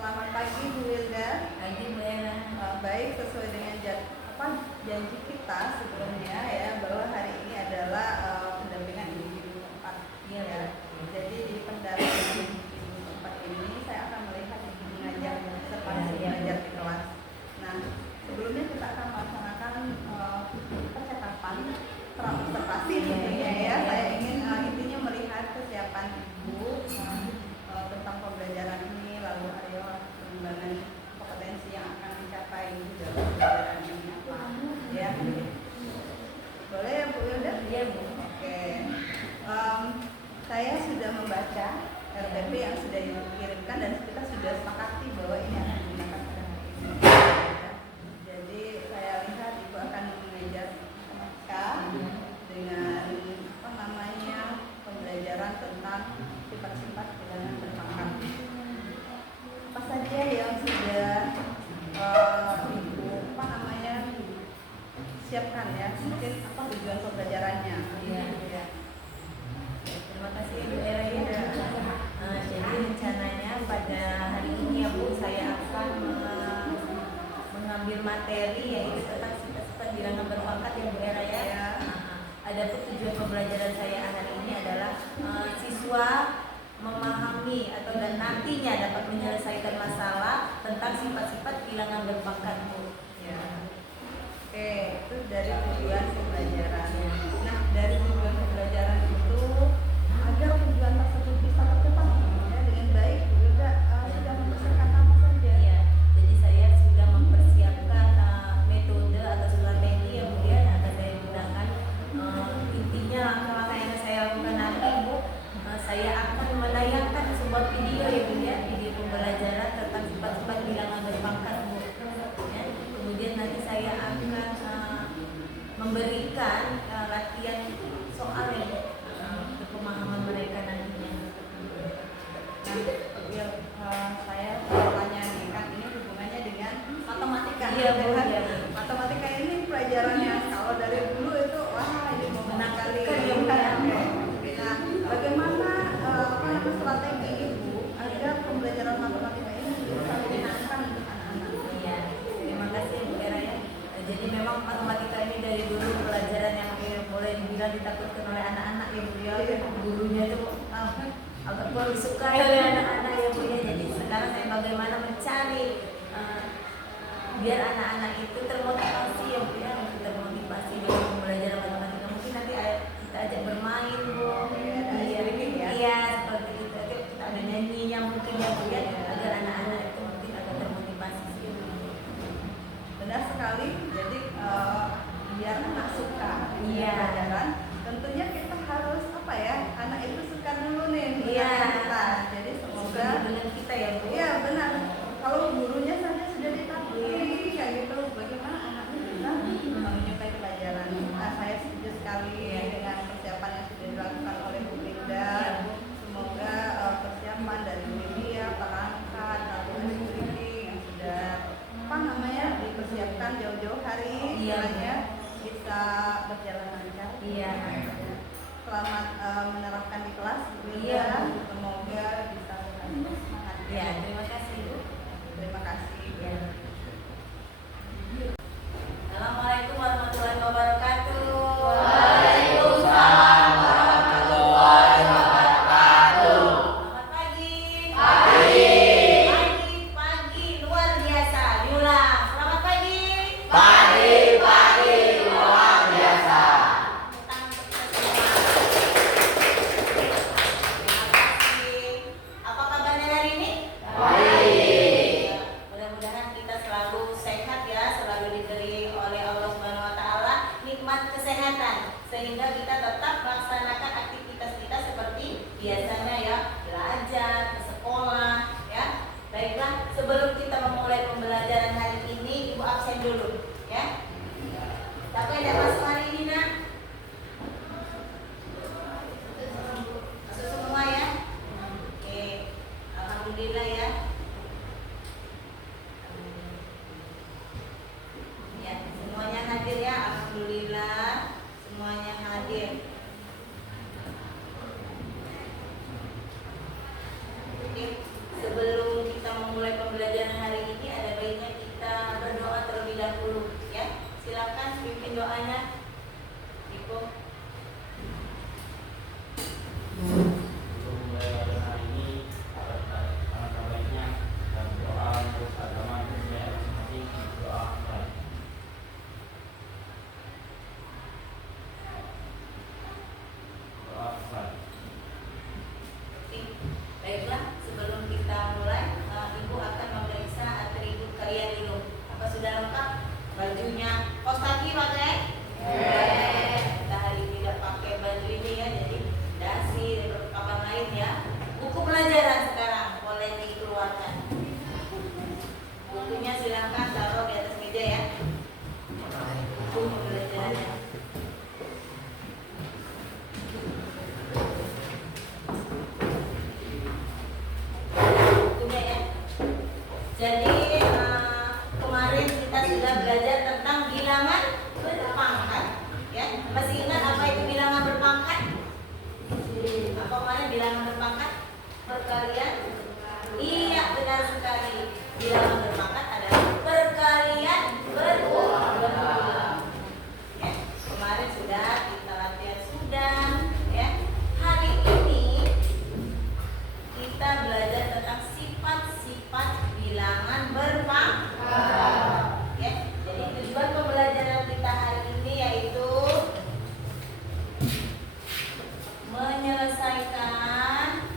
Selamat pagi Bu Wilda. Pagi Bu Ella. Baik, sesuai dengan janji kita sebelumnya ya, bahwa hari ini adalah pendampingan individu tempat. Iya Ya. Jadi di pendampingan individu tempat ini saya akan melihat mengajar observasi belajar di kelas. Nah, sebelumnya kita akan melaksanakan percakapan observasi tentunya ya. Saya ingin intinya melihat kesiapan Ibu tentang pembelajaran ini, lalu ayo pengembangan kompetensi yang akan dicapai dalam pembelajaran ini apa ya. Boleh ya Bu Wilda? Iya Bu. Oke. Saya sudah membaca RTP yang sudah dikirimkan dan kita sudah sepakati bahwa ini akan digunakan pada hari ini. Jadi saya lihat Ibu akan mengajar matematika dengan pembelajaran tentang sifat-sifat bilangan berpangkat. Apa saja yang sudah Ibu siapkan ya? Mungkin apa tujuan pembelajarannya? Iya. Terima kasih Bu Ella ya. Jadi rencananya pada hari ini ya Bu, saya akan mengambil materi yaitu tentang sifat-sifat bilangan berpangkat ya Bu Ella ya. Adapun tujuan pembelajaran saya hari ini adalah siswa memahami atau dan nantinya dapat menyelesaikan masalah tentang sifat-sifat bilangan berpangkat Bu. Ya. Oke, itu dari tujuan pembelajaran. Nah, dari tujuan pembelajaran itu agar tujuan tersebut bisa tercapai ya, dengan baik, juga sudah mempersiapkan apa saja. Ya, jadi saya sudah mempersiapkan metode atau strategi yang kemudian akan saya gunakan. Intinya langkah-langkah yang saya lakukan nanti Bu, saya akan menayangkan sebuah video ya Bu ya, video pembelajaran tentang sifat-sifat bilangan berpangkat Bu. Ya, kemudian nanti saya akan memberikan latihan soal yang untuk pemahaman mereka nantinya. Nah, saya bertanya nih kan, ini hubungannya dengan matematika. Iya Bu. Ya. Matematika ini pelajarannya kalau dari dulu itu ini menakali ya. Nah, bagaimana strategi Ibu agar pembelajaran matematika ini bisa menyenangkan untuk anak-anak? Iya, terima kasih Bu Era ya. Jadi memang matematika ini dari dulu pelajaran yang boleh dibilang ditakutkan oleh anak-anak ya Bu ya. Gurunya itu agak kurang disukai oleh anak-anak ya Bu ya. Jadi sekarang saya bagaimana mencari biar anak-anak itu termotivasi ya Bu ya, termotivasi dengan pembelajaran matematika. Mungkin nanti kita ajak bermain Bu. Iya, seperti itu. Kita ada nyanyinya mungkin ya Bu ya, agar anak-anak itu mungkin agak termotivasi sih Bu. Benar sekali. Jadi biar anak suka pelajaran, tentunya kita harus anak itu suka dulu nih kita. Jadi semoga dengan kita ya Bu. Iya benar. Kalau gurunya saja sudah ditakuti kayak gitu, bagaimana anaknya bisa menyukai pelajaran? Nah, saya setuju sekali dengan persiapan yang sudah dilakukan oleh Bu Linda. Semoga persiapan dari media, perangkat, atau briefing yang sudah dipersiapkan jauh-jauh hari bisa berjalan lancar. Iya. Selamat menerapkan di kelas Bu Linda. Iya. Semoga bisa semangat. Ya, terima kasih Bu. Terima kasih. Ya. Assalamualaikum warahmatullahi wabarakatuh. Waalaikumsalam warahmatullahi wabarakatuh. Selamat pagi. Pagi. Pagi luar biasa. Diulang. Selamat pagi. Pagi luar biasa. Tangan untuk kita semua. Terima kasih. Apa kabarnya hari ini? Baik. Mudah-mudahan kita selalu sehat ya, selalu diberi oleh Allah Subhanahu wa taala nikmat kesehatan sehingga kita tetap melaksanakan aktivitas kita seperti biasanya ya, belajar, ke sekolah ya. Baiklah, sebelum kita memulai pembelajaran hari ini, Ibu absen dulu ya. Siapa yang tidak masuk hari ini Nak? Masuk semua ya. Oke, alhamdulillah ya. Ya, semuanya hadir ya, alhamdulillah semuanya hadir. Oke, sebelum kita memulai pembelajaran pimpin doanya. Ibu. Untuk mulai pada hari ini, alangkah baiknya dan doa untuk agama dunia masing-masing, doa mulai. Doa mulai. Baiklah, sebelum kita mulai, Ibu akan memeriksa atribut kalian dulu. Apa sudah lengkap? Bajunya, kos kaki pakai? Kita hari ini tidak pakai baju ini ya, jadi dasi dan perlengkapan lain ya. Buku pelajaran sekarang boleh dikeluarkan. Bukunya silakan taruh di atas meja ya. Buku pelajarannya. Bukunya ya. Jadi kemarin kita sudah belajar tentang bilangan berpangkat. Ya, masih ingat apa itu bilangan berpangkat? Apa kemarin bilangan berpangkat? Perkalian? Iya, benar sekali. Bilangan berpangkat adalah perkalian berulang. Ya, kemarin sudah kita latihan sudah. Ya, hari ini kita belajar tentang sifat-sifat bilangan berpangkat. Ya, jadi tujuan pembelajaran kita hari ini yaitu menyelesaikan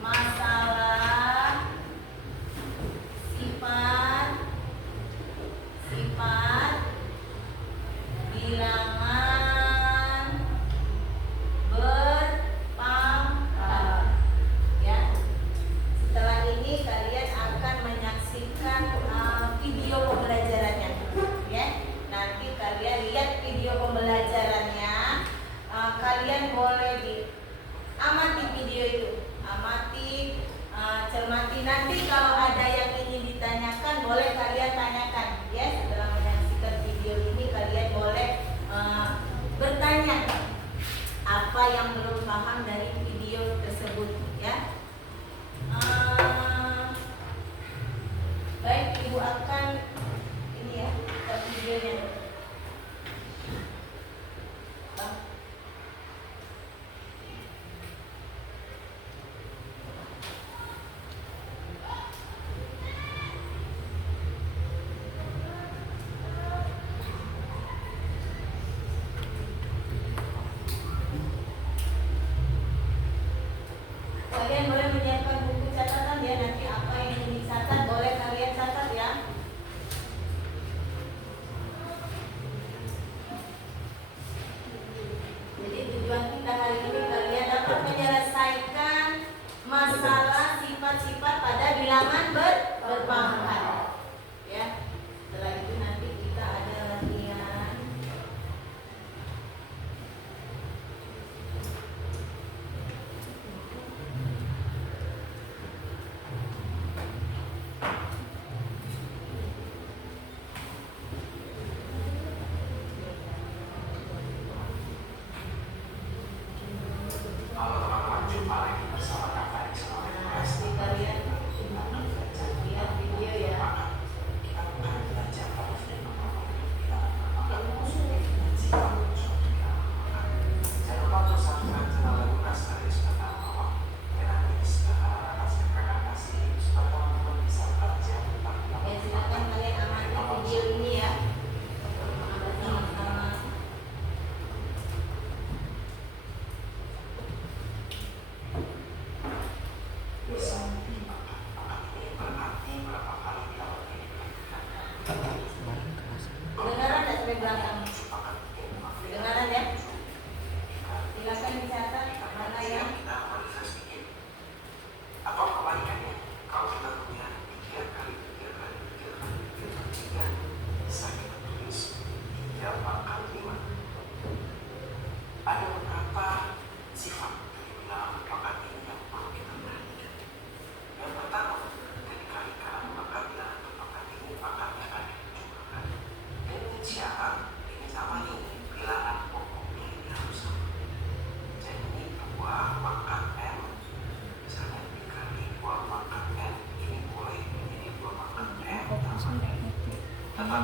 masalah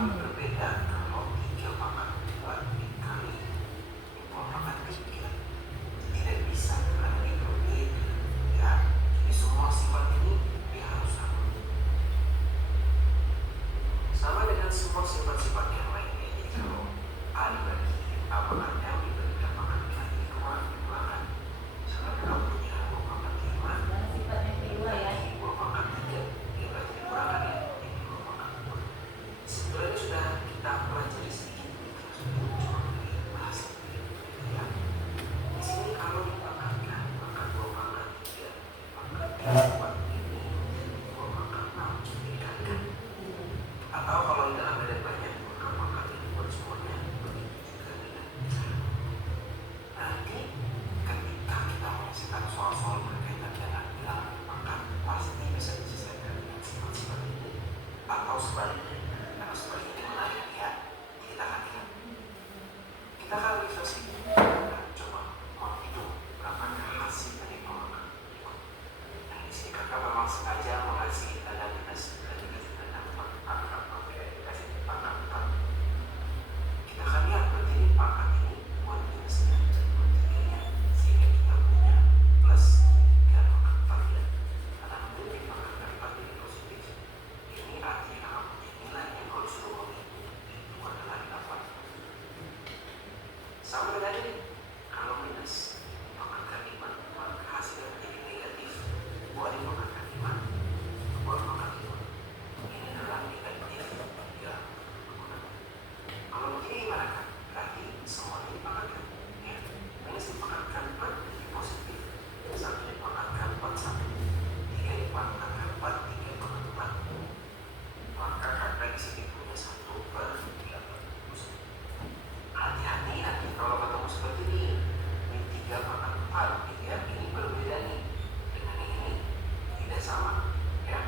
ini. berbeda kalau 3 pangkat 2 dikali 2 pangkat kecil. Tidak bisa karena itu berbeda. Ya, jadi semua sifat ini dia harus sama. Sama dengan semua sifat-sifat yang lainnya. Jadi kalau A dibagi apakah yang diberikan pangkat kali dikurangi. Misalkan kamu punya 2 pangkat 5, Karena sifatnya kedua ya. 2 pangkat 3, dia berarti dikurangan ya. Ini 2 pangkat 2. Sebenarnya sudah kita pelajari sedikit. Cuma bahas ya. Di sini kalau dipangkatkan pangkat 2 pangkat 3, pangkat 4 ini 2 pangkat 6 dikalikan. Atau kalau di dalam medan banyak maka pangkat ini buat semuanya begitu juga dengan nanti ketika kita menyelesaikan soal-soal berkaitan dengan bilangan pangkat pasti bisa diselesaikan dengan sifat-sifat ini atau sebaliknya. Karena sebaliknya ini menarik ya. Kita akan lihat. Kita akan refleksi. Coba menghitung berapakah hasil dari pangkat berikut. Nah di sini kakak memang sengaja mengasih tanda minus dan dikasih tanda pangkat dikasih pangkat 4. Kita akan lihat berdiri pangkat ini buat minusnya bertiga sehingga kita punya plus 3 pangkat 4 ya. Karena mungkin pangkat 4 ini positif. Ini artinya akan punya nilai yang kalau disuruh menghitung itu adalah 8. Sama dengan ini, kalau minus pangkat 5 maka hasilnya menjadi negatif. Buat pangkat 5, buat pangkat 5 ini adalah negatif 3. Kalau begini gimana kan? Berarti semuanya dipangkatkan ya. Minus dipangkatkan 4 jadi positif. 1 dipangkatkan 4 1. 3 dipangkatkan 4 3 dipangkatkan 4. Maka kakak di sini punya 1/8. Hati-hati nanti kalau ketemu seperti ini 3 pangkat 4 gitu ya. Ini berbeda nih dengan ini tidak sama ya.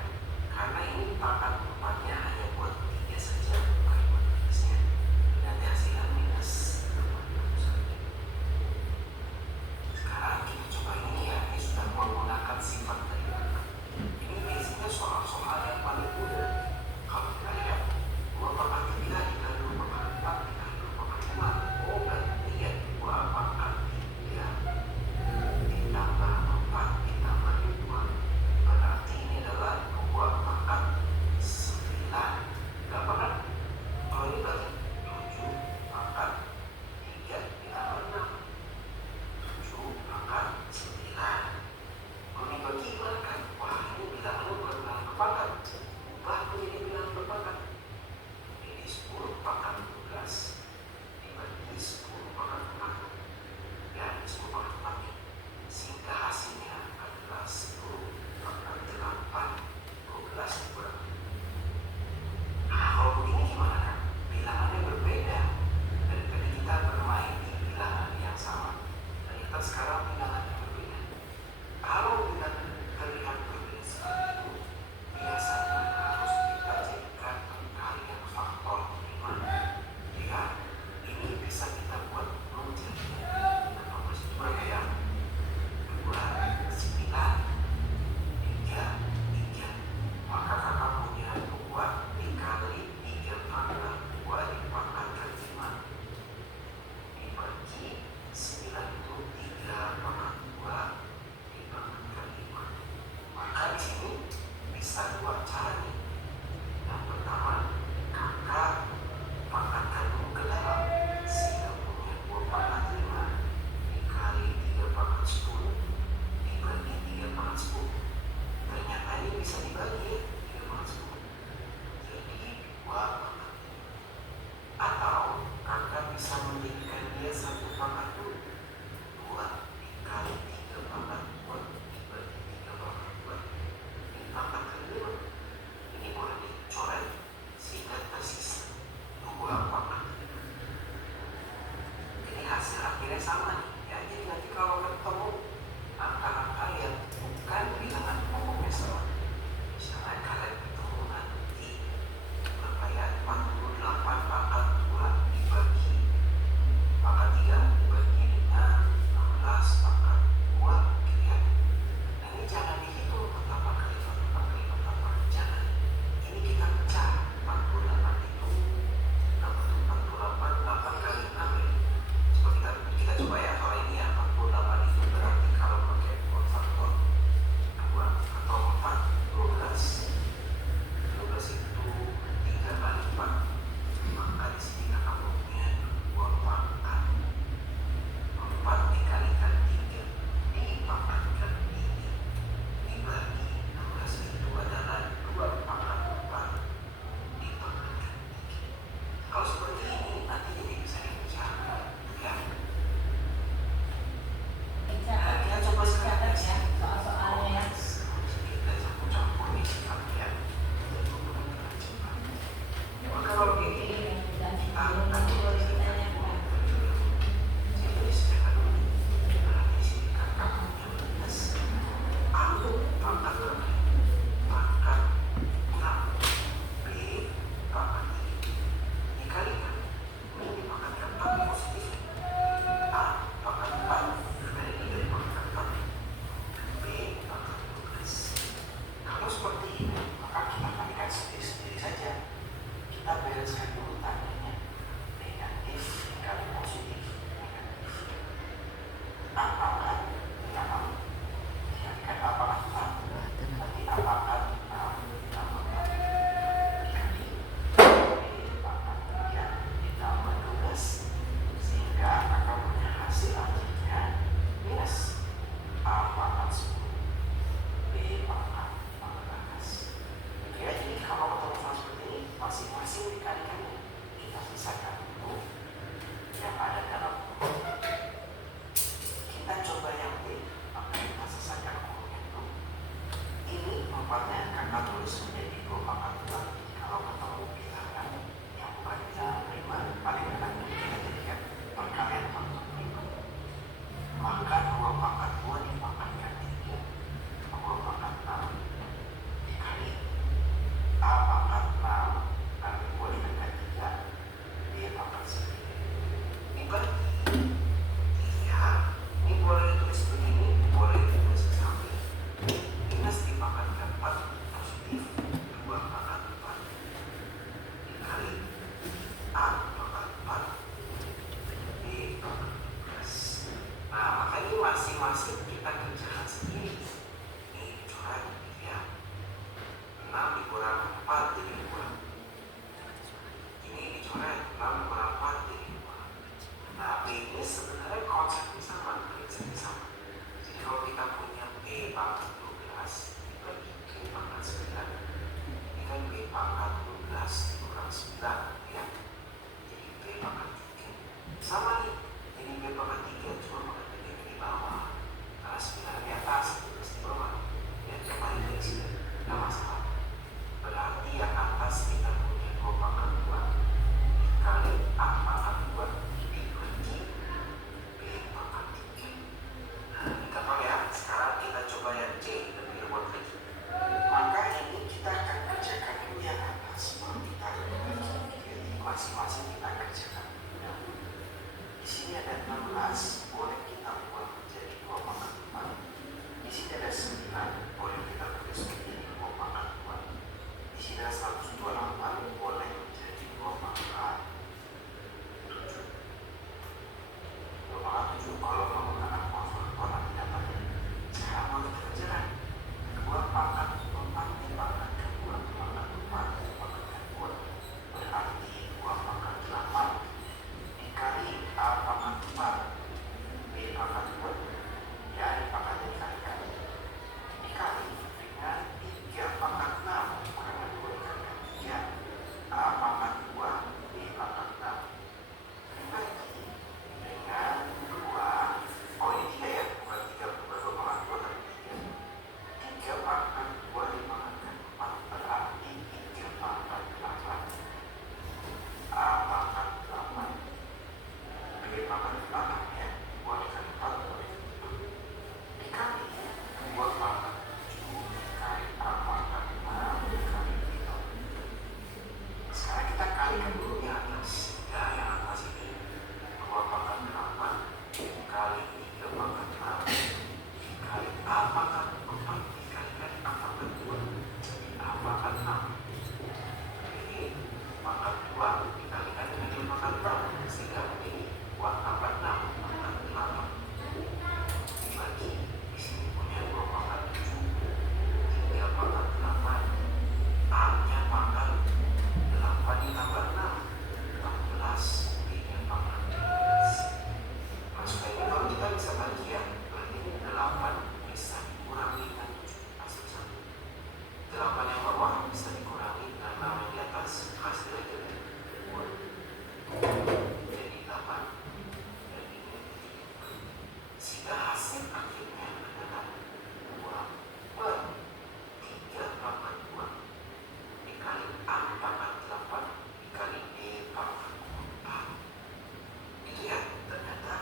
Karena ini pangkat 4-nya hanya buat 3 saja bukan buat minusnya. Nanti hasilnya minus 81. Sekarang kita coba ini ya. Ini sudah menggunakan sifat dari pangkat. Ini biasanya soal-soal yang paling mudah. Kalau kita lihat 2 pangkat 3 dikali 2 pangkat 4 dikali 2 pangkat 5. Oh berarti ya 2 pangkat 3 ditambah 4 ditambah 2. Berarti ini adalah 2 pangkat 9. Berapa kan? Kalau ini berarti 7 pangkat 3 ditambah 6. 7 pangkat 9. Kalau dibagi gimana kan? Wah ini bilangannya bukan bilangan berpangkat. Ubah menjadi bilangan berpangkat. Jadi 10 pangkat 12 dibagi 10 pangkat 4. Ya 10 pangkat 4 nih. Sehingga hasilnya adalah 10 pangkat 8. 12 dikurang. Nah kalau begini gimana kan? Bilangannya berbeda. Daripada kita bermain di bilangan yang sama. Ternyata sekarang bilangannya berbeda. Kalau bilangan terlihat berbeda seperti itu, biasanya harus kita jadikan pengkalian faktor 5. Ya, ini bisa kita buat menjadi apa maksud berapa ya? 2, 9, 3, 3. Maka kakak punya 2 dikali 3 pangkat 2 dipangkatkan 5 dibagi 9 itu 3 pangkat 2 dipangkatkan 5. Maka di sini bisa 2 cara nih. Yang pertama kakak pangkatkan dulu ke dalam sehingga punya 2 pangkat 5 dikali 3 pangkat 10 dibagi 3 pangkat 10. Ternyata ini bisa dibagi 3 pangkat 10. Jadi 2 pangkat 5. Atau kakak bisa menjadikan dia 1 pangkat dulu. 2 dikali 3 pangkat 2 dibagi 3 pangkat 2 dipangkatkan 5. Ini boleh dicoret sehingga tersisa 2 pangkat 5. Jadi hasil akhirnya sama nih ya. Jadi nanti kalau ketemu angka-angka yang bukan bilangan pokoknya sama, misalnya tempatnya kakak tulis menjadi 2 pangkat 2. Kalau ketemu bilangan yang bukan bilangan prima, paling enak kita jadikan perkalian faktor prima. Maka 2 pangkat 2 dipangkatkan 3, 2 pangkat 6 dikali A pangkat 6 kali 2 dikalikan 3, B pangkat 9 dibagi 3. Ini boleh ditulis begini, boleh ditulis ke samping. Minus dipangkatkan 4 positif 2 pangkat 4 dikali A pangkat 4 B pangkat 12. Nah, maka ini masing-masing kita kerjakan sendiri. Ini dicoret ya. 6 dikurang 4 jadi 2. Ini dicoret 6 dikurang 4 jadi 2. Nah, B ini sebenarnya konsepnya sama, prinsipnya sama. Jadi kalau kita punya B pangkat 12 dibagi B pangkat 9, ini kan B pangkat 12 dikurang 9 ya. Jadi B pangkat 3. Sama nih, jadi B pangkat 3 cuma pangkat 3 di bawah. Karena 9 di atas, 12 di bawah. Ya, coba dari sini, tidak masalah. Berarti yang atas kita punya 2 pangkat 2 dikali A pangkat 2 dibagi B pangkat 3. Nah, ini gampang ya. Sekarang kita coba yang C, lebih ruwet lagi. Maka ini kita akan kerjakan dulu yang atas, baru kita bagi. Jadi masing-masing kita kerjakan. Ya. Di sini ada 16, boleh kita buat menjadi 2 pangkat 4. Di sini ada 9, boleh kita tulis menjadi 2 pangkat 2. Di sini ada 128, boleh menjadi 2 pangkat 7. 2 pangkat 7 kalau menggunakan kalkulator nanti dapatnya. Sekarang mau kita kerjakan 2 pangkat 4 dipangkatkan 2 pangkat 4 dipangkatkan 2. Berarti 2 pangkat 8 dikali A pangkat 4 B pangkat 2. Ya, ini pangkatnya dikalikan. Dikali dengan 3 pangkat 6 karena 2 dikalikan 3. A pangkat 2 B pangkat 6 dibagi dengan 2. Oh, ini 3 ya, bukan 3 bukan 2 pangkat 2 tapi 3. 3 pangkat 2 dipangkatkan 4 berarti 3 pangkat 8. A pangkat 8 B pangkat 8 ya, boleh kali 4 boleh kali 7 dikali 2 pangkat 7 dikali A pangkat 6 dikali B pangkat 7. Sekarang kita kalikan dulu yang atas. Ya, yang atas ini 2 pangkat 8 dikali 3 pangkat 6 dikali A pangkat 4 dikalikan A pangkat 2 jadi A pangkat 6. Ini pangkat 2 dikalikan dengan 2 pangkat 6 sehingga ini 2 pangkat 6 pangkat 8 dibagi di sini punya 2 pangkat 7 3 pangkat 8 A nya pangkat 8 ditambah 6 14 B nya pangkat 12. Nah, supaya ini kalau kita bisa bagi ya, berarti ini 8 bisa dikurangi dengan 7 hasil 1. 8 yang bawah bisa dikurangi dengan 6 yang di atas, hasilnya jadi 2. Jadi 8 dan ini jadi 3. Sehingga hasil akhirnya adalah 2 per 3 pangkat 2 dikali A pangkat 8 dikali B pangkat 4. Gitu ya, ternyata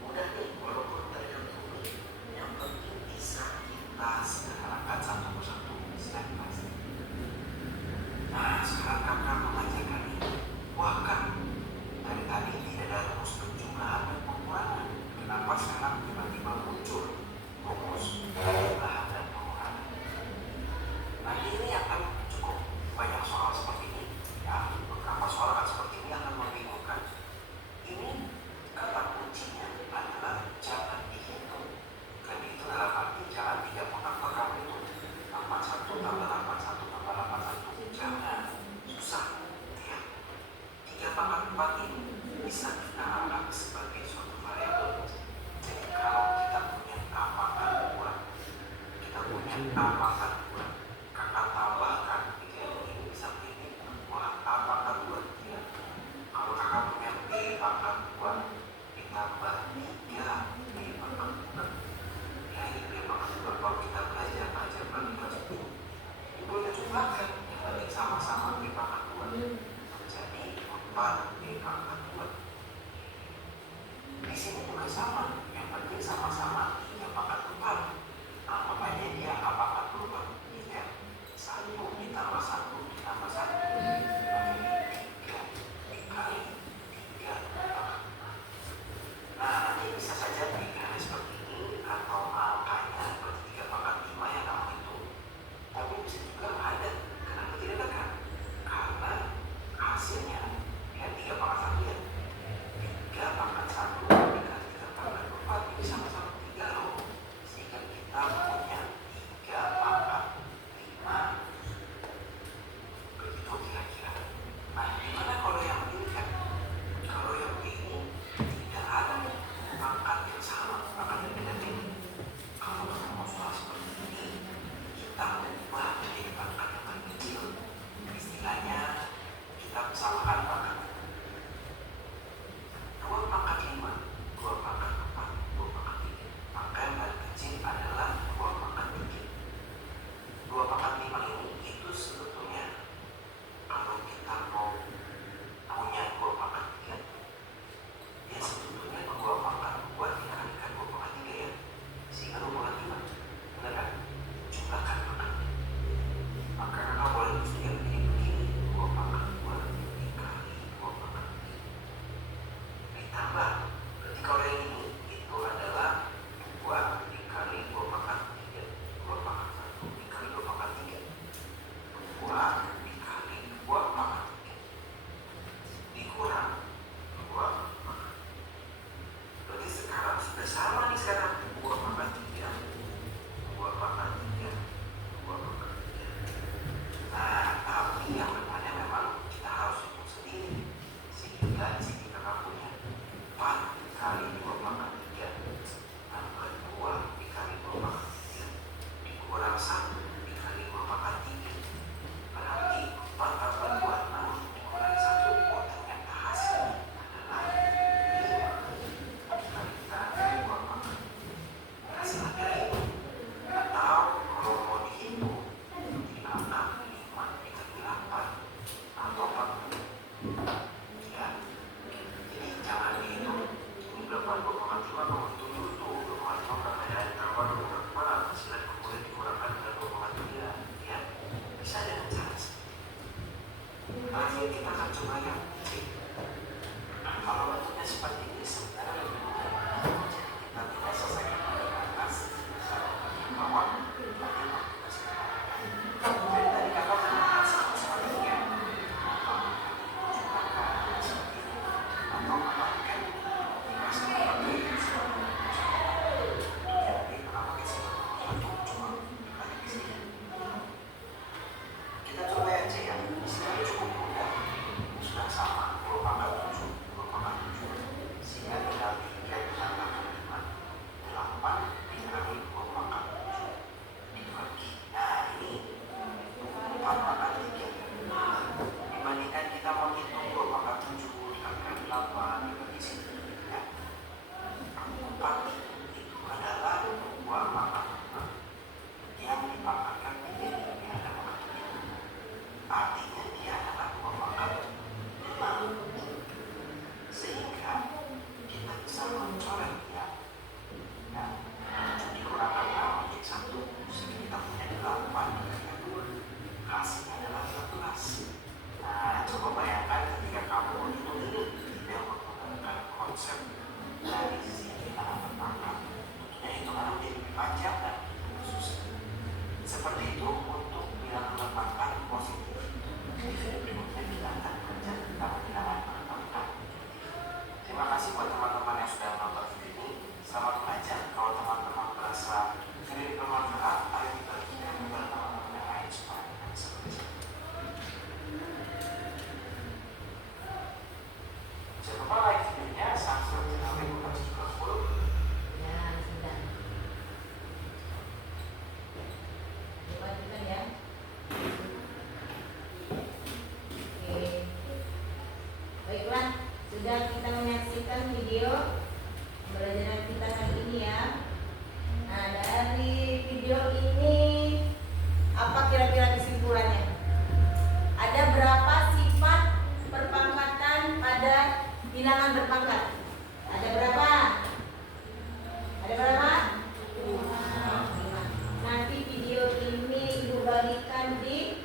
mudah nih walaupun terlihat rumit. Yang penting bisa kita sederhanakan satu persatu step by step. Nah, sekarang kakak mengajarkan ini. Wah kan, dari tadi tidak ada rumus penjumlahan dan pengurangan. Kenapa sekarang tiba-tiba muncul rumus penjumlahan dan pengurangan? Nah, ini akan cukup banyak soal seperti ini. Ya, beberapa soal akan seperti ini akan membingungkan. Ini kata kuncinya adalah jangan dihitung. Dan itu dalam arti jangan tidak mengangkat kamu itu 81 tambah 81 tambah 81. Jangan, susah. Ya. 3 pangkat 4 ini bisa kita anggap sebagai suatu variabel. Jadi kalau kita punya A pangkat 2, kita punya A pangkat 2, kakak tambahkan ini bisa begini. Wah, A pangkat 2 ya. Kalau kakak punya B pangkat 2 ditambah 3 B pangkat 2. Ya, ini B pangkat 2 kalau kita belajar bagi kelas 10. baik kita akan coba yang C. Nah, kalau bentuknya seperti ini sebenarnya lebih mudah. Jadi kita tinggal selesaikan bagian atas, bagian bawah, bagian bawah kita selesaikan. Jadi tadi kakak menggunakan sama-sama tiga. Menggunakan seperti ini atau menggunakan tiga sama bagian seperti ini. Jadi kenapa pakai sifat bentuk cuma dibalik di sini. Kita coba yang C ya. Di sini cukup mudah. Sudah sama 10 pangkat 7, 10 pangkat 7. Sehingga tinggal 3 ditambahkan 5, 8 dikali 2 pangkat 7 dibagi. Nah ini 4 pangkat 3. Dibandingkan kita menghitung 2 pangkat 7 dikalikan 8 dibagi sini ya. 4 itu adalah 2 pangkat 5 yang dipangkatkan menjadi ini adalah 5. Artinya dia adalah 2 pangkat 5. Sehingga kita bisa mencoret dia. Ya, 7 dikurangkan 6 menjadi 1. Sehingga kita punya 8 dikalikan 2. Hasilnya adalah 11. Nah, coba bayangkan ketika kamu menghitung ini, tidak menggunakan konsep dari sisi berpangkat. Tentunya hitungan menjadi lebih panjang dan lebih susah. Seperti itu untuk bilangan berpangkat positif. Di video berikutnya kita akan belajar tentang bilangan berpangkat. Terima kasih buat teman-teman yang sudah menonton video ini. Selamat belajar. Kalau teman-teman merasa video bermanfaat, ayo dibagikan kepada teman-teman yang lain supaya kita bisa belajar. Jangan lupa like videonya, subscribe channel Rebukan juga follow. Ya, sudah. Dilanjutkan ya. Oke. Baiklah, sudah kita menyaksikan video pembelajaran kita kali ini ya. Nah, dari video ini apa kira-kira kesimpulannya? Ada berapa sifat perpangkatan pada bilangan berpangkat? Ada berapa? Ada berapa? 5. Nanti video ini Ibu bagikan di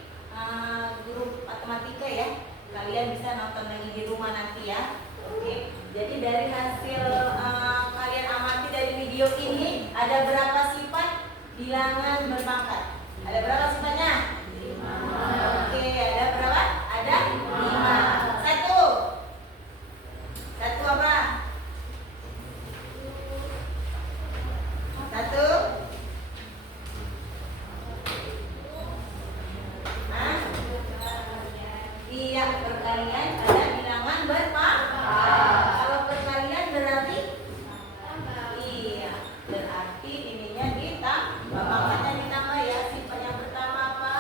grup matematika ya. Kalian bisa nonton lagi di rumah nanti ya. Oke. Jadi dari hasil kalian amati dari video ini, ada berapa sifat bilangan berpangkat? Ada berapa sifatnya? 5. Oke, ada berapa? Ada 5. Satu apa? Satu. Hah? Iya, perkalian ada bilangan berpangkat. Kalau perkalian berarti? Iya, berarti ininya ditambah, pangkatnya ditambah ya. Sifat yang pertama apa?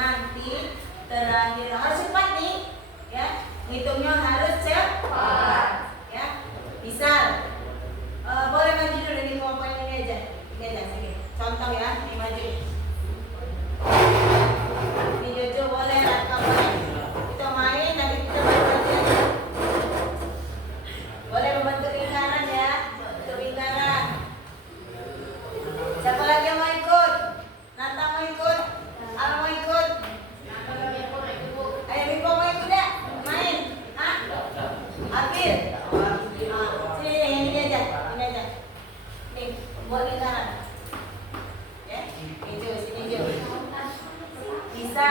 nanti terakhir harus cepat nih, ya. Ngitungnya harus cepat, ya. Misal, boleh maju dulu di kelompok ini aja, sedikit. Contoh ya, ini maju. Ini Jojo boleh, Raka boleh. Kita main, nanti kita bantu aja. Boleh membantu lingkaran ya, untuk lingkaran. Siapa lagi yang mau ikut? Nata mau ikut? Al mau ikut? Ayo Miko mau ikut ya? Main? Hah? Akhir? Sini ini aja, ini aja. Nih, buat lingkaran. Ya, ini Jo, sini Jo. Bisa.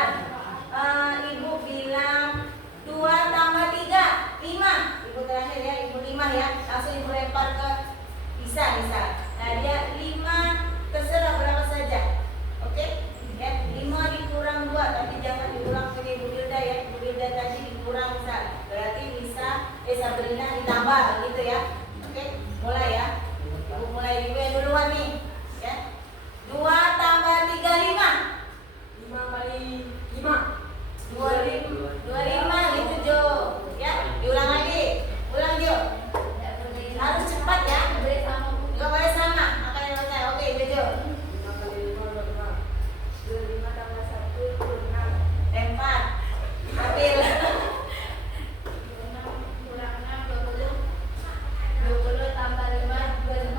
Ibu bilang 2 tambah 3, 5. Ibu terakhir ya, ibu 5 ya. Langsung ibu lempar ke bisa. Nah dia 5, terserah berapa saja. Oke? Ya, 5 dikurang 2, tapi jangan diulang punya Ibu Wilda ya. Ibu Wilda tadi dikurang misal. Berarti bisa Sabrina ditambah gitu ya. Oke? Mulai ya. Ibu mulai ibu yang duluan nih. Ya. 2 tambah 3, 5. 5 kali 5. 25 gitu Jo. Ya, diulang lagi. Ulang Jo. Harus cepat ya. Enggak boleh sama. Makanya selesai. Oke, Jo. 5 kali 5 berapa? 25 tambah 1 26. Lempar. Ambil. 20 tambah 5 25.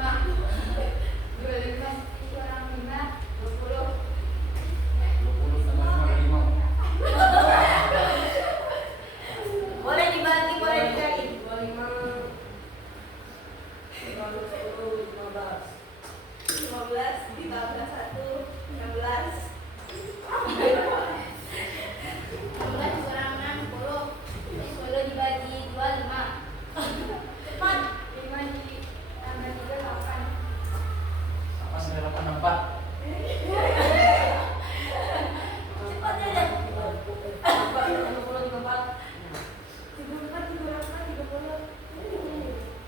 25 kurang 5 20. 20 tambah 5. Boleh dibagi, boleh dikali. 25 lalu 10 15. 15 ditambah 1 16. 15 kurang 6 10. 10 dibagi 2 5. Cepat. 5 ditambah 3 8. Apa 984? Cepat aja. 30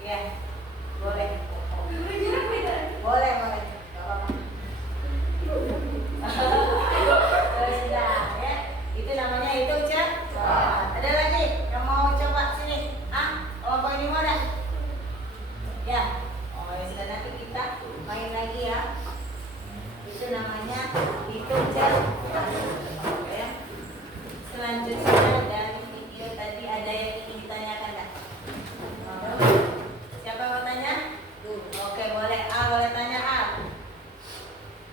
Ya. Boleh. Boleh. Enggak apa-apa. Sudah ya. Itu namanya itu cepat. Ada lagi yang mau coba sini? Kelompok ini mana? Ya. Oh, ya sudah, nanti kita main lagi ya. Itu namanya hitung cepat. Ya. Selanjutnya dari video tadi ada yang ingin ditanyakan enggak? Siapa mau tanya? Oke, boleh. Boleh tanya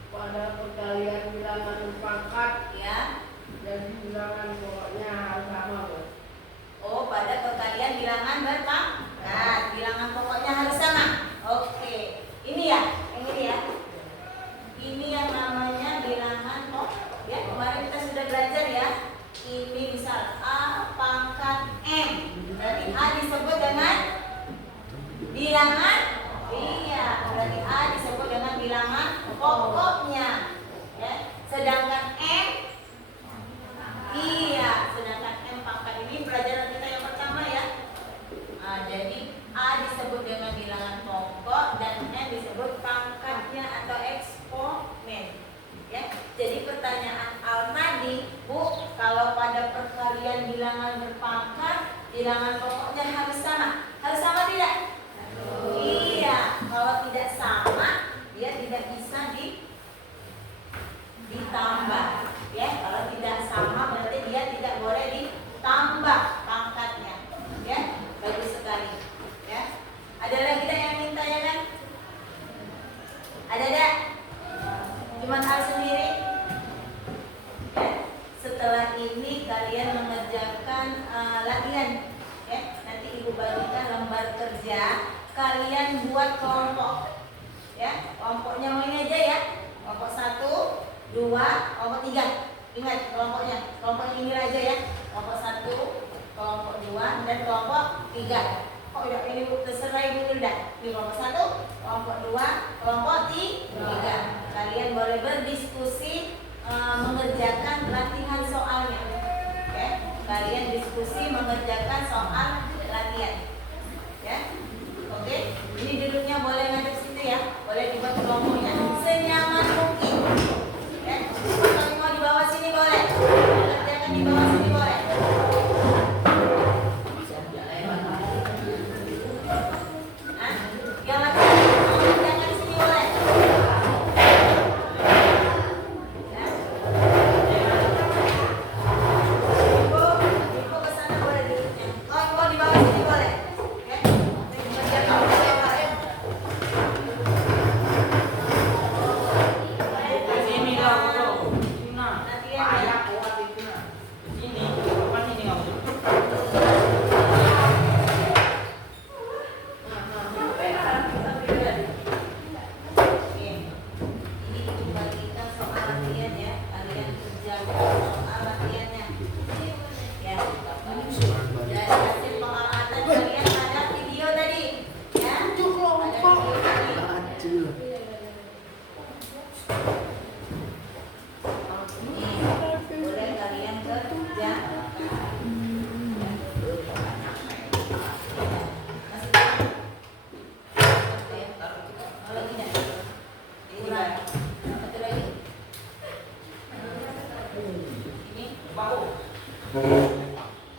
pada perkalian bilangan pangkat Ya. dan bilangan pokoknya harus sama, Bos. Oh, pada perkalian bilangan berpangkat. Bilangan pokoknya harus sama. Oke. Ini ya, yang ini ya. Ini yang namanya bilangan pokok. Ya, kemarin kita sudah belajar ya. Ini misal A pangkat M. Berarti A disebut dengan bilangan. Iya, berarti A disebut dengan bilangan pokoknya. Ya. Sedangkan M, iya, sedangkan M pangkat ini pelajaran kita yang pertama ya. Jadi A disebut dengan bilangan pokok dan M disebut pangkatnya atau eksponen. Ya. Jadi pertanyaan Al tadi, Bu, kalau pada perkalian bilangan berpangkat, bilangan pokoknya harus sama. Harus sama tidak? Iya, kalau tidak sama, dia tidak bisa ditambah. Ya, kalau tidak sama berarti dia tidak boleh ditambah pangkatnya. Ya, bagus sekali. Ya, ada lagi yang ingin tanyakan? Ada tak? Cuma hal sendiri. Ya, setelah ini kalian mengerjakan latihan. Ya, nanti ibu bagikan lembar kerja. Kalian buat kelompok. Ya, kelompoknya mau ini aja ya. Kelompok 1, 2, kelompok 3. Ingat kelompoknya. Kelompok ini aja ya. Kelompok 1, kelompok 2, dan kelompok 3. Kok udah ini terserah Ibu Wilda. Ini kelompok 1, kelompok 2, kelompok 3. Kalian boleh berdiskusi mengerjakan latihan soalnya. Oke, kalian diskusi mengerjakan soal latihan. Ya. Oke, ini duduknya boleh ngadep situ ya. Boleh dibuat kelompoknya senyaman mungkin. Ya. Kalau mau di bawah sini boleh.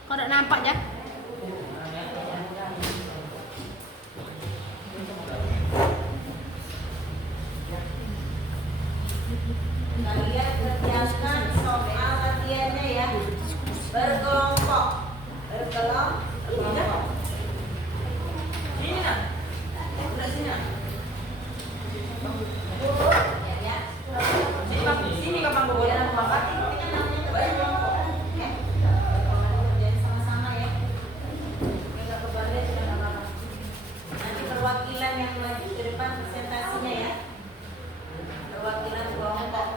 Kau tak nampak je? Kalian kerjakan soal latihannya ya. Berkelompok. Berkelompok. Sini nak. Udah sini nak. Ya, ya. Sini kapan gue boleh nak makan? Ini kan namanya berkelompok. Ya. Kerjain sama-sama ya. Enggak kebalik sudah enggak apa-apa. Nanti perwakilan yang maju ke depan presentasinya ya. Perwakilan kelompok.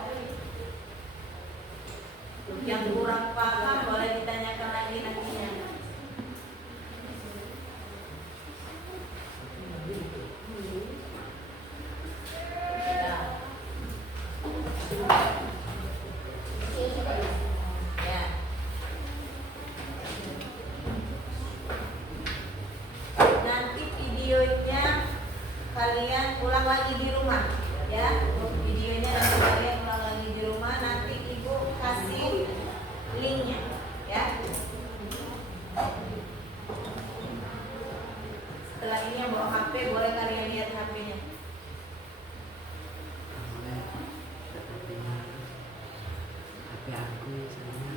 Yang kurang paham boleh ditanyakan lagi nantinya. Ya. Nanti videonya kalian ulang lagi di rumah ya. Videonya nanti kalian ulang lagi di rumah. Nanti ibu kasih linknya ya. Setelah ini yang bawa HP boleh kalian lihat HP-nya. HP aku misalnya.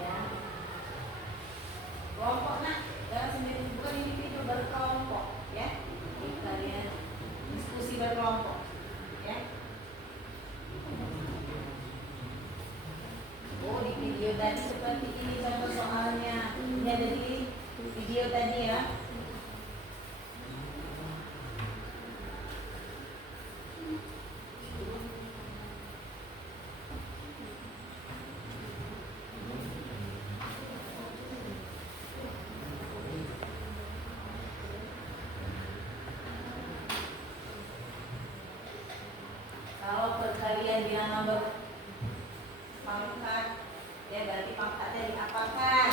Ya. Kelompok nak, jangan sendiri, bukan individu, berkelompok ya. Jadi kalian diskusi berkelompok ya. Oh, di video tadi seperti ini contoh soalnya. Ini ada di video tadi ya. Kalau perkalian bilangan berpangkat, ya berarti pangkatnya diapakan?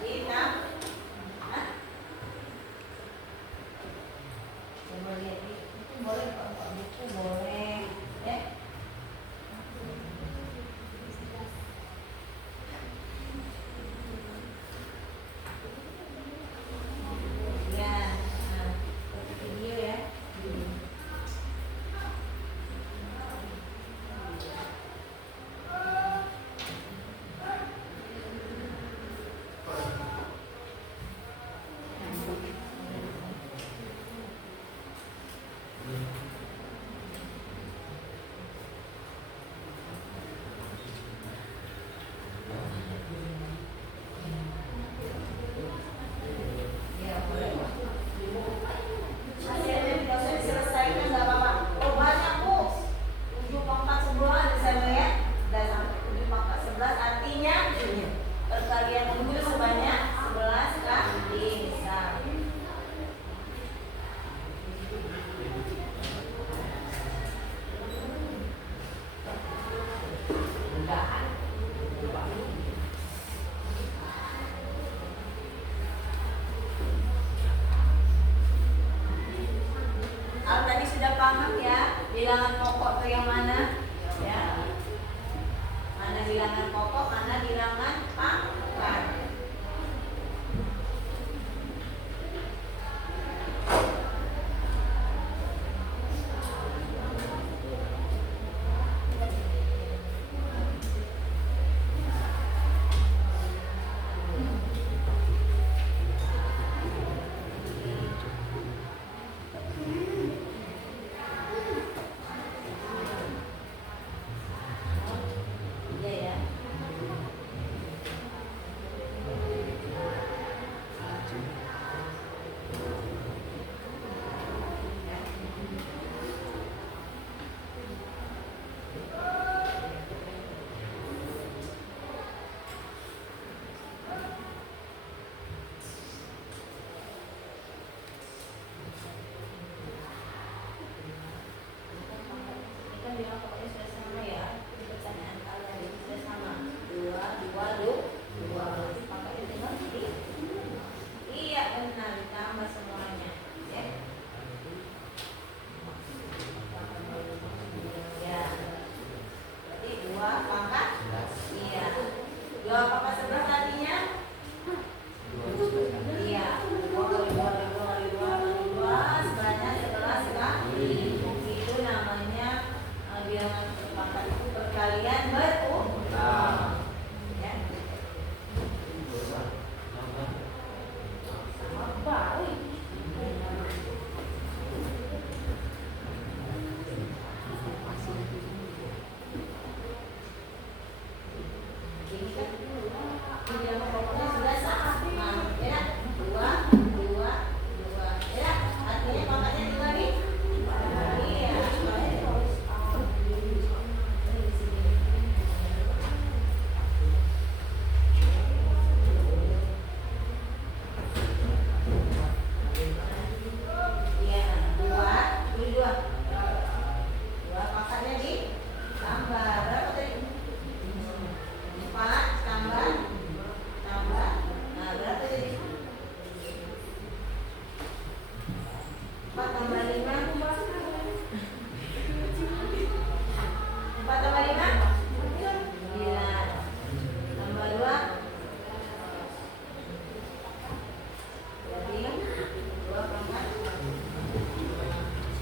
Kita, coba lihat itu boleh kalau buku boleh, ya. Ya, nah, video ya. Ya, boleh. Hasilnya bisa diselesaikan nggak apa-apa. Oh banyak bu, 7 pangkat 11 di sana ya. Dan sampai 7 pangkat 11 artinya perkalian unggul sebanyak 11 kali misal. Al tadi sudah paham ya bilangan pokok itu yang mana? Ya. Mana bilangan pokok, mana bilangan pangkat. Iya ya.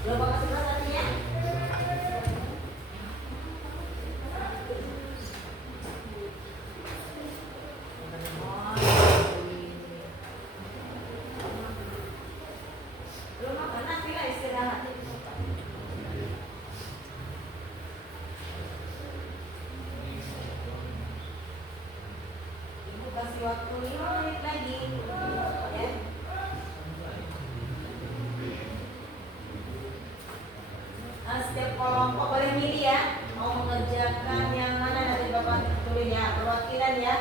Belum apa sih artinya? Belum makan nanti lah istirahat. Ibu kasih waktu 5 menit lagi, ya. Setiap kelompok boleh milih ya, mau mengerjakan yang mana nanti Bapak tulis ya, perwakilan ya.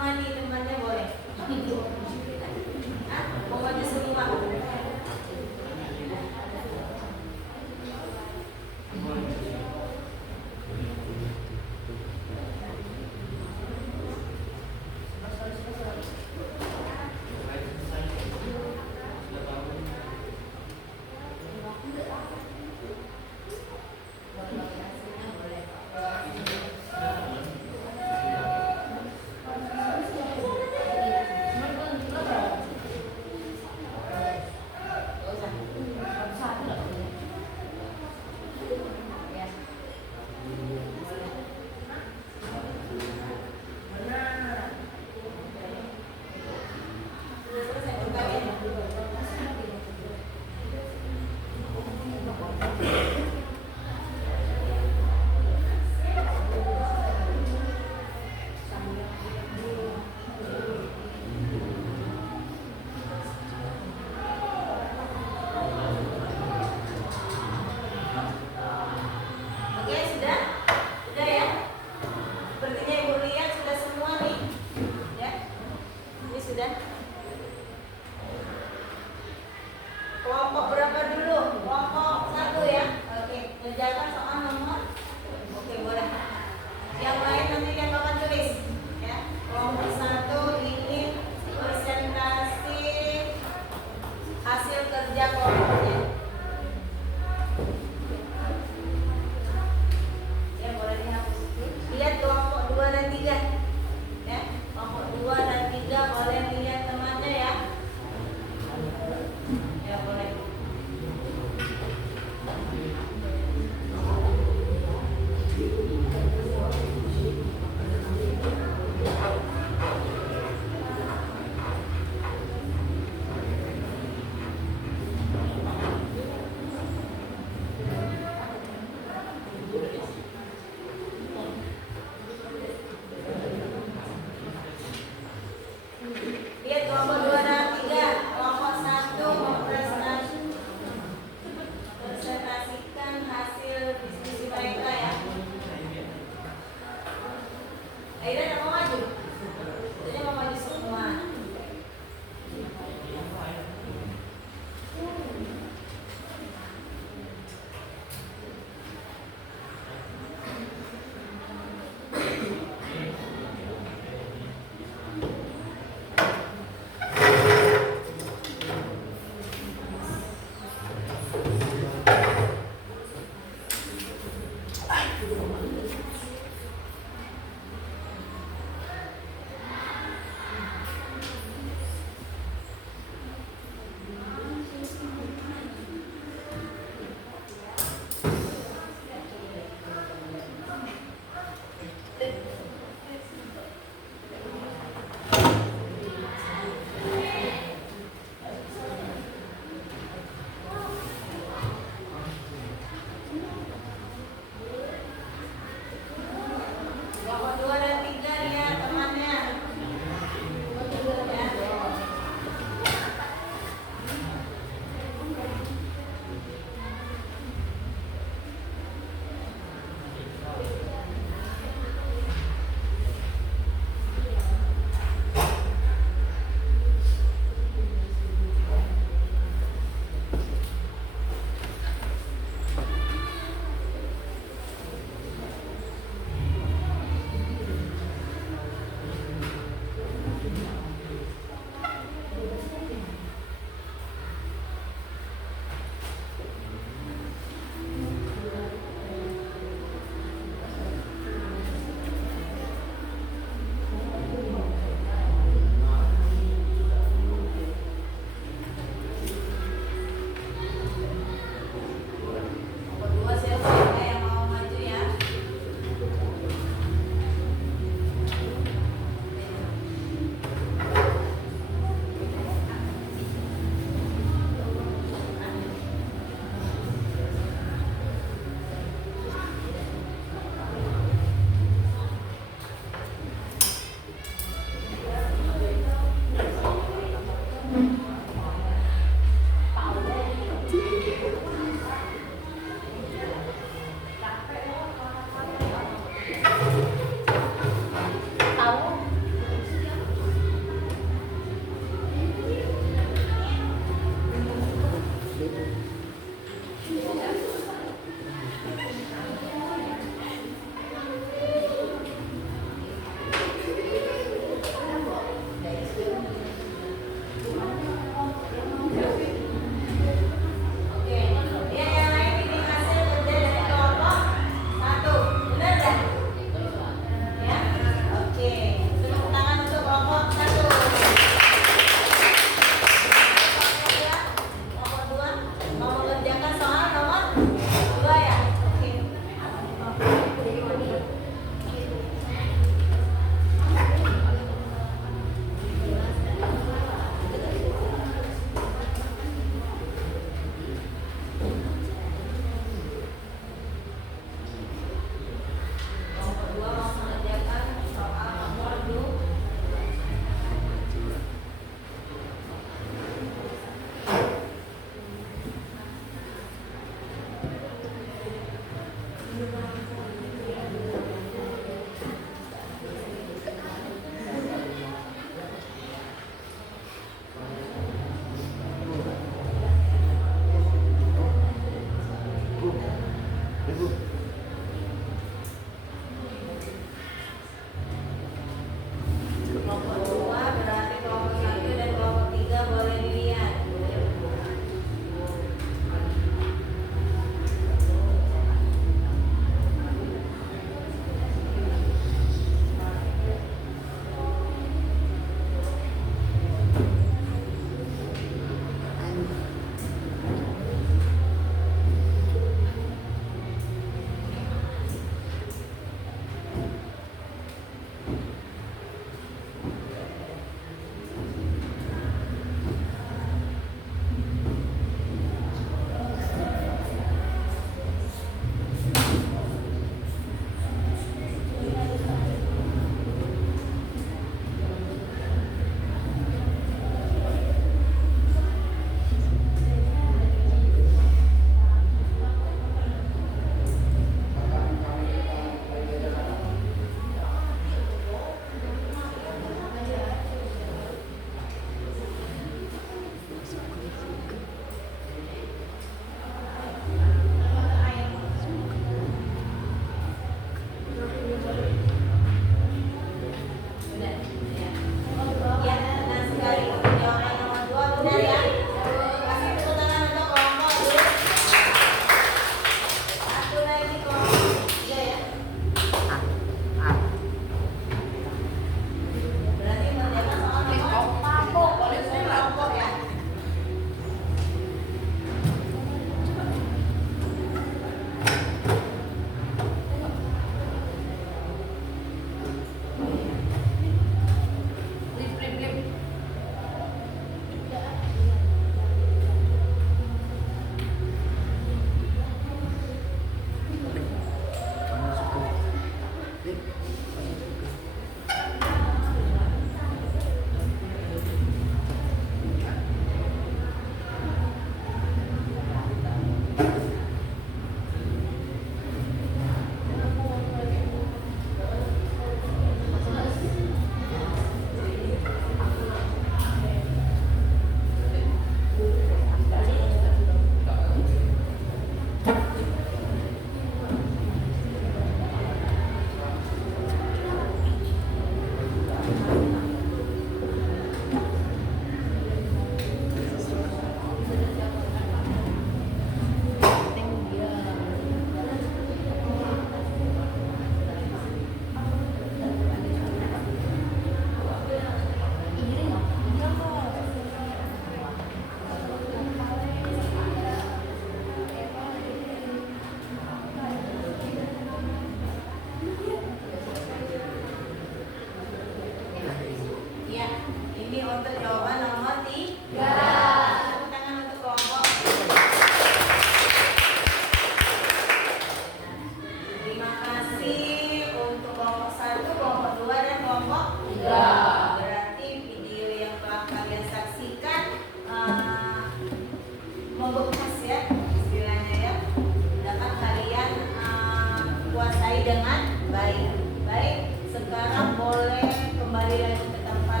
dikuasai dengan baik. Baik, sekarang boleh kembali lagi ke tempat.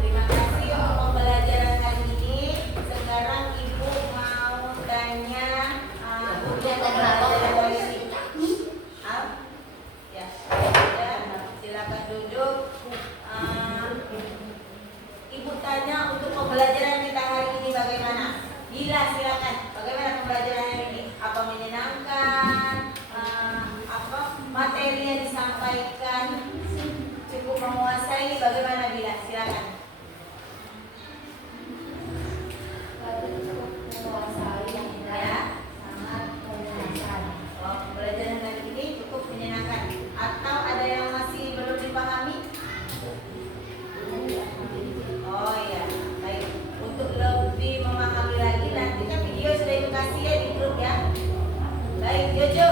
Terima kasih untuk pembelajaran hari ini. Sekarang Ibu mau tanya untuk pembelajaran hari ini. Ya, silakan duduk. Ibu tanya untuk pembelajaran kita hari ini bagaimana? Gila, silakan. Bagaimana pembelajaran hari ini? Apa menyenangkan? Apa materi yang disampaikan? Cukup menguasai? Bagaimana Bila? Silakan. Ya. Oh, pembelajaran hari ini cukup menyenangkan. Atau ada yang masih belum dipahami? Oh iya, baik. Untuk lebih memahami lagi nanti kan video sudah Ibu kasih ya di grup ya. Baik, Jojo.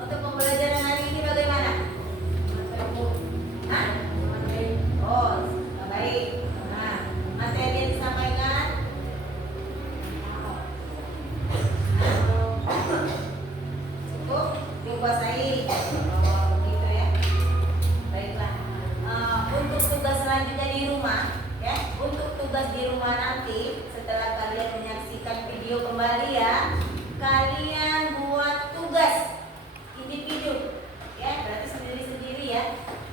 Untuk pembelajaran hari ini bagaimana? Hah? Oh, baik. Nah, materi yang disampaikan cukup dikuasai. Oh, begitu ya. Baiklah. Untuk tugas selanjutnya di rumah, ya. Untuk tugas di rumah nanti setelah kalian menyaksikan video kembali ya, kalian buat tugas individu, ya. Berarti sendiri-sendiri ya.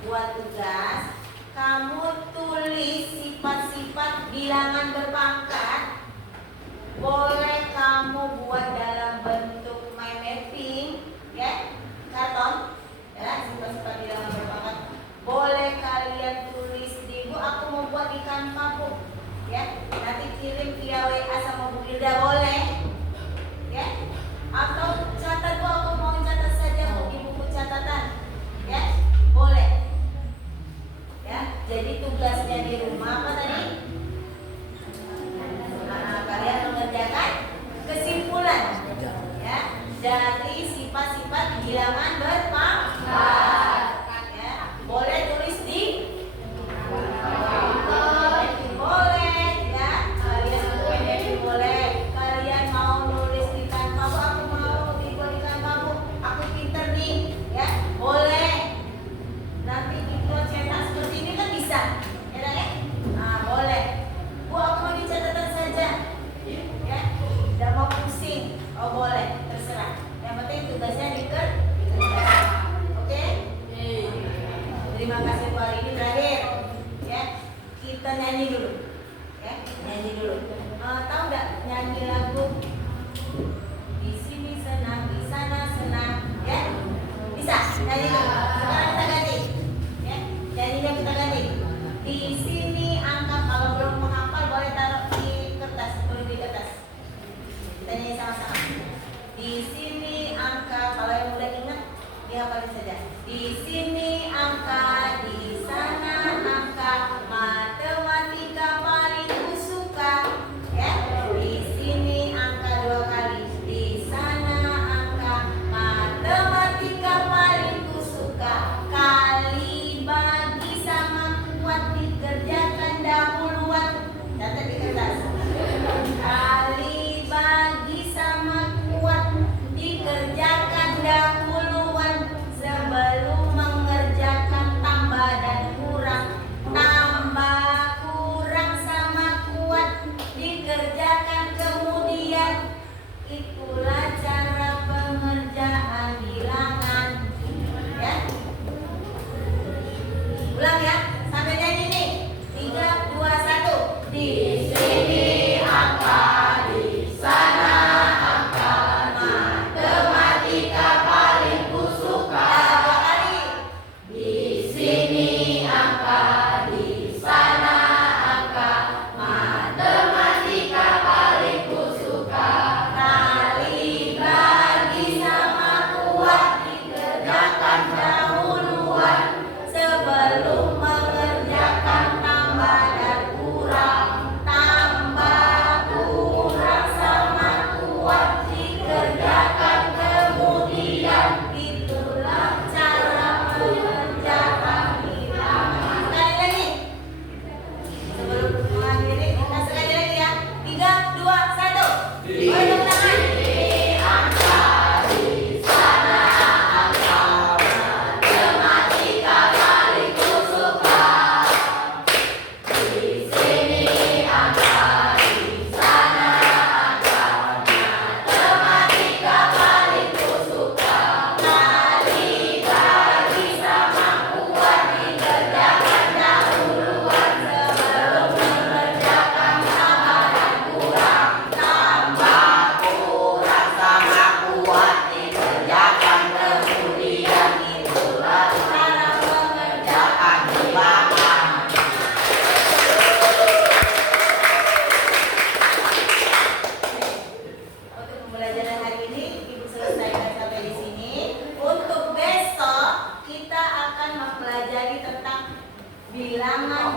Buat tugas, kamu tulis sifat-sifat bilangan berpangkat. Boleh kamu buat dalam bentuk mind mapping, ya, karton, ya, sifat-sifat bilangan berpangkat. Boleh kalian tulis di Bu, aku mau buat di Canva Bu, ya. Nanti kirim via WA sama Bu Hilda boleh, ya. Atau catat Bu, aku mau catat saja Bu di buku catatan, ya, boleh. Ya, jadi tugasnya di rumah apa tadi? Kalian mengerjakan kesimpulan, ya, dari sifat-sifat bilangan berpangkat. Ya, boleh tulis di boleh, ya. Kalian tulis boleh. Kalian mau nulis di Canva Bu, aku mau dibuat di Canva Bu, aku pinter nih, ya, boleh. Nanti dibuat cetak seperti ini kan bisa, ya kan, ya? Nah, boleh. Bu, aku mau di catatan saja, ya. Udah mau pusing, oh boleh, terserah. Yang penting tugasnya dikerjakan, oke? Terima kasih Bu, hari ini terakhir, ya. Kita nyanyi dulu, ya, nyanyi dulu. Tahu nggak nyanyi lagu di sini senang, di sana senang, ya? Bisa nyanyi dulu. Sekarang kita ganti, ya. Nyanyinya kita ganti. Di sini angka, kalau belum menghafal boleh taruh di kertas, tulis di kertas. Kita nyanyi sama-sama. Di sini angka, kalau yang udah ingat dihafalin saja. Di sini angka, di sana angka, matematika paling kusuka, ya. Di sini angka 2 kali, di sana angka, matematika paling kusuka.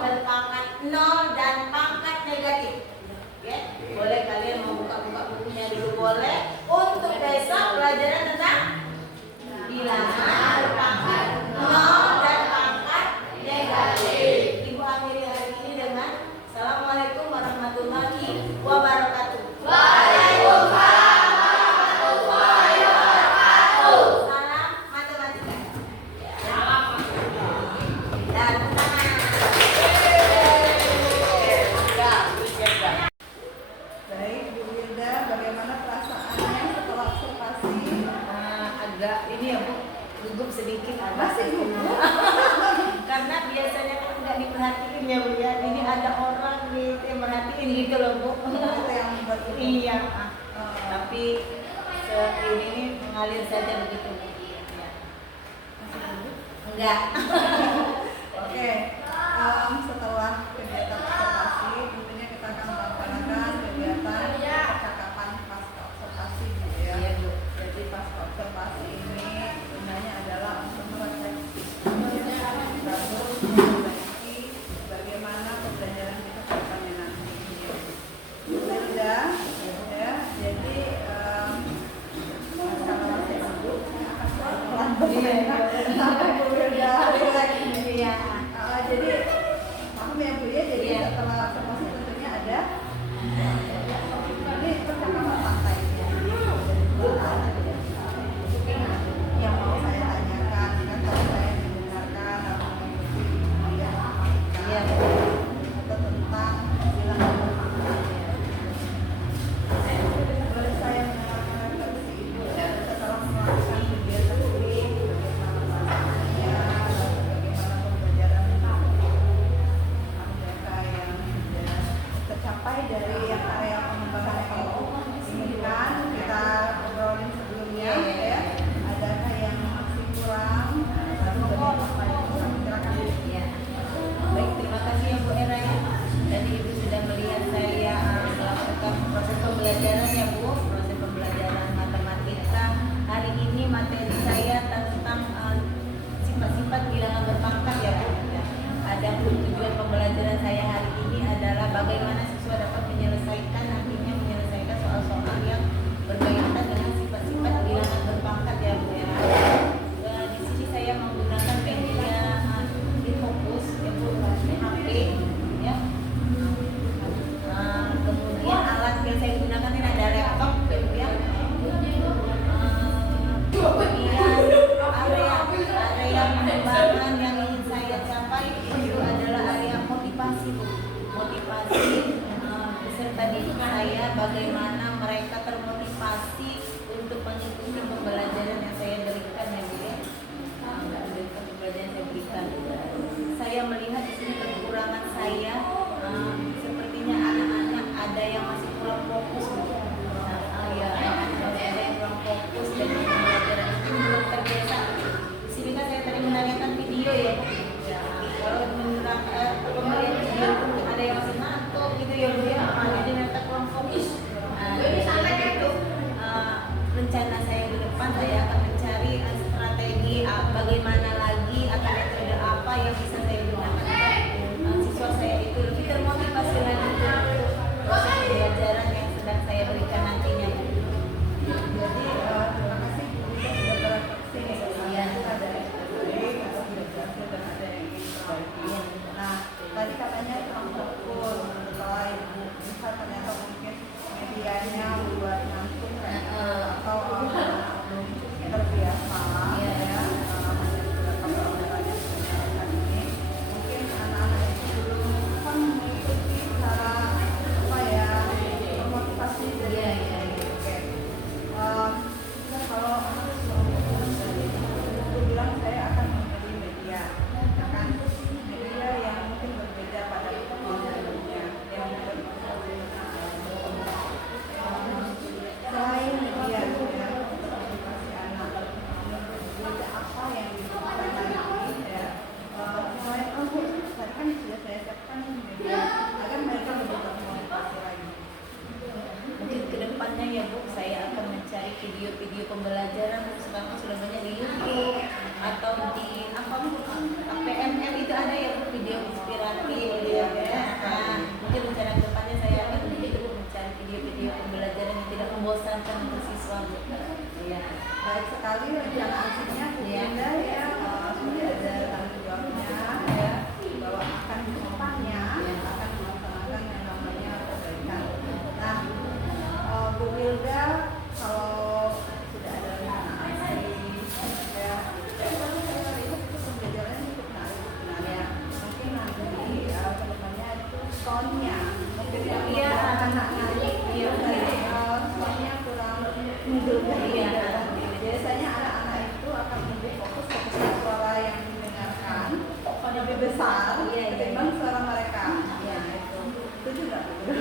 berpangkat 0 dan pangkat negatif. Oke, boleh kalian mau buka-buka bukunya dulu boleh. Untuk besok pelajaran tentang bilangan berpangkat 0 dan pangkat negatif. Ibu akhiri hari ini dengan Assalamualaikum warahmatullahi wabarakatuh. Salam matematika. Dan Baik, Bu Wilda, bagaimana perasaannya setelah observasi? agak ini ya Bu, gugup sedikit Masih gugup? karena biasanya kan nggak diperhatiin ya Bu ya. Ini ada orang gitu yang merhatiin gitu loh Bu. Itu yang membuat gugup. Iya. Oh. Tapi ini mengalir saja begitu Bu. Ya. Enggak. Oke, setelah kegiatan observasi, tentunya kita akan melaksanakan kegiatan percakapan pasca observasi gitu ya. Iya Bu. Jadi pasca observasi ini gunanya adalah untuk merefleksi, lalu memperbaiki bagaimana pembelajaran kita ke depannya nanti. Sudah, ya. Jadi kalau masih sibuk, saya akan pelan-pelan sampai sudah relax. Iya. Jadi paham ya Bu ya. Jadi Iya. setelah observasi tentunya ada ini percakapan santai. Yang mau saya tanyakan kan kalau saya mendengarkan atau mengikuti yang Iya. atau tentang bilangan berpangkat. Boleh saya mendengarkan refleksi Ibu setelah melakukan kegiatan ini, bagaimana perasaannya, lalu bagaimana pembelajaran mereka yang sudah tercapai dari yang area pengembangan yang inginkan kita obrolin sebelumnya ya. Adakah yang masih kurang? Lalu bagaimana? Silakan. Ya. Baik, terima kasih ya Bu Era ya. Tadi Ibu sudah melihat saya melakukan proses pembelajaran ya Bu, proses pembelajaran matematika. Hari ini materi saya tentang sifat-sifat bilangan berpangkat ya Bu. Ya. Ada tujuan pembelajaran saya hari ini adalah bagaimana siswa dapat menyelesaikan soal-soal yang berkaitan dengan sifat-sifat bilangan berpangkat ya Bu ya. Di sini saya menggunakan media Infocus ya Bu, HP ya. Kemudian alat yang saya gunakan ini ada laptop ya Bu ya. Kemudian area pengembangan yang ingin saya capai itu adalah area motivasi Bu. Motivasi peserta didik saya, bagaimana mereka termotivasi untuk mengikuti pembelajaran yang saya berikan ya Bu ya. Pembelajaran yang saya berikan. Saya melihat di sini kekurangan saya, sepertinya anak-anak ada yang masih kurang fokus Bu. Ya, ada yang kurang fokus dan pembelajaran itu belum terbiasa. Di sini kan saya tadi menanyakan video ya. Ya, kalau menerangkan pembelajaran video itu ada yang masih ngantuk gitu ya Bu ya, jadi mereka kurang fokus. Jadi itu rencana saya ke depan, saya akan mencari strategi bagaimana lagi atau metode apa yang bisa saya gunakan siswa saya itu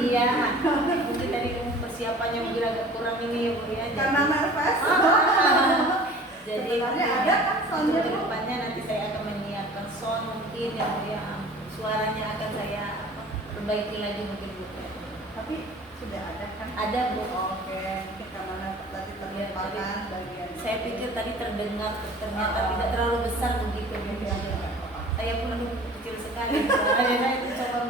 Iya, mungkin tadi persiapannya mungkin agak kurang ini ya Bu ya. Karena nervous. Jadi Sebenarnya ada kan soundnya, untuk Bu? kedepannya nanti saya akan menyiapkan sound mungkin ya Bu ya. Suaranya akan saya perbaiki lagi mungkin Bu. Tapi sudah ada kan? Ada Bu. Oke, kita mana tadi terlupakan bagian. Saya pikir tadi terdengar ternyata tidak terlalu besar begitu Bu ya. Saya pun aduh, kecil sekali suaranya, saya coba